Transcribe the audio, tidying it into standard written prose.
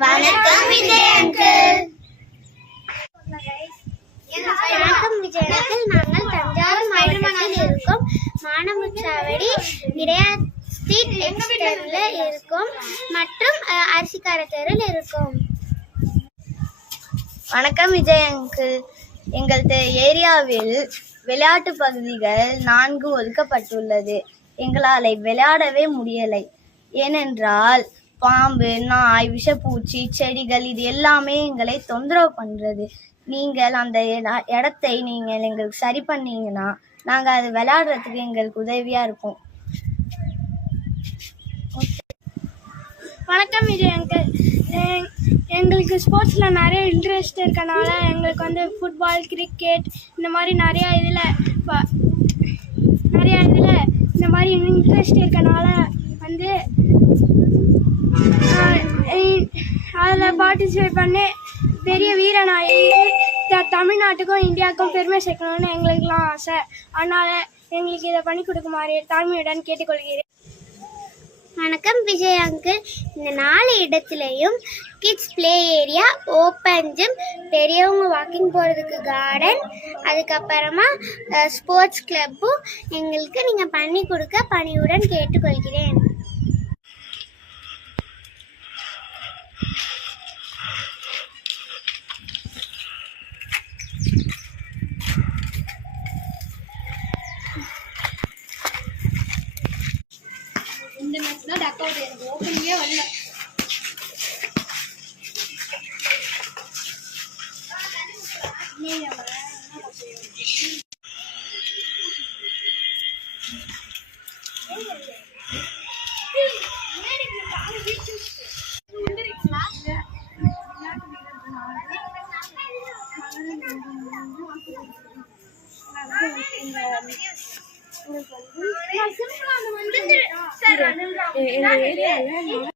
வணக்கம் விஜய் அங்கிள். வணக்கம் விஜய் அங்கிள். நாங்கள் தஞ்சாவூர் மாவட்டத்தில் இருக்கோம். மானமுச்சாவடி இடையார் ஸ்ட்ரீட் எக்ஸ்டர்ல இருக்கோம் மற்றும் அரிசிக்கார தெருவில் இருக்கோம். வணக்கம் விஜய் அங்கிள். எங்கள் ஏரியாவில் விளையாட்டு பகுதிகள் 4 ஒதுக்கப்பட்டுள்ளது. எங்களால் விளையாடவே முடியலை. ஏனென்றால் பாம்பு, நாய், விஷப்பூச்சி, செடிகள் இது எல்லாமே எங்களை தொந்தரவு பண்றது. நீங்கள் அந்த இடத்தை நீங்கள் எங்களுக்கு சரி பண்ணீங்கன்னா நாங்கள் அது விளையாடுறதுக்கு எங்களுக்கு உதவியா இருக்கும். வணக்கம் விஜய் அங்கிள். எங்களுக்கு ஸ்போர்ட்ஸில் நிறைய இன்ட்ரெஸ்ட் இருக்கனால எங்களுக்கு ஃபுட்பால், கிரிக்கெட் இந்த மாதிரி நிறையா இதில் இந்த மாதிரி இன்ட்ரெஸ்ட் இருக்கனால அதில் பார்ட்டிசிபேட் பண்ணி பெரிய வீரனாகி தமிழ்நாட்டுக்கும் இந்தியாவுக்கும் பெருமை சேர்க்கணும்னு எங்களுக்கெல்லாம் ஆசை. அதனால் எங்களுக்கு இதை பண்ணி கொடுக்குமாறு தாழ்மையுடன் கேட்டுக்கொள்கிறேன். வணக்கம் விஜய் அங்கிள். இந்த 4 இடத்துலையும் kids play area, open gym, பெரியவங்க வாக்கிங் போகிறதுக்கு கார்டன், அதுக்கப்புறமா ஸ்போர்ட்ஸ் கிளப்பும் எங்களுக்கு நீங்கள் பண்ணி கொடுக்க பணியுடன் கேட்டுக்கொள்கிறேன். இந்த மேட்ச் தான் டக் அவுட். எனக்கு ஓப்பனிங்கே வரல. எங்க ஏரியாவில்